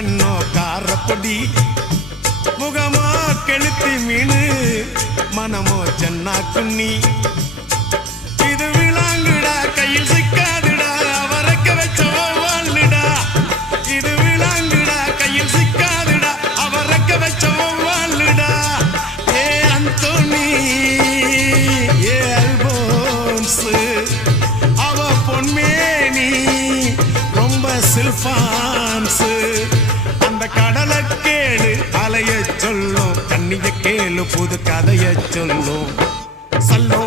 கண்ணோ காரப்பொடி முகமோ கெளுத்தி மீனு மனமோ சென்னா குன்னி இது விளாங்குடா கையில் சிக்காதுடா அவரக்க வச்ச வாழ்டா இது விளாங்குடா கையில் சிக்காதுடா அவரக்க வச்ச வாழ்டா ஏ அந்தோனி ஏ அல்போன்ஸ் அவ பொன்மேனி ரொம்ப சில்பான்ஸ் அந்த கடலை கேளு அலைய சொல்லும் கண்ணிய கேளு புது கதைய சொல்லும் சல்லோ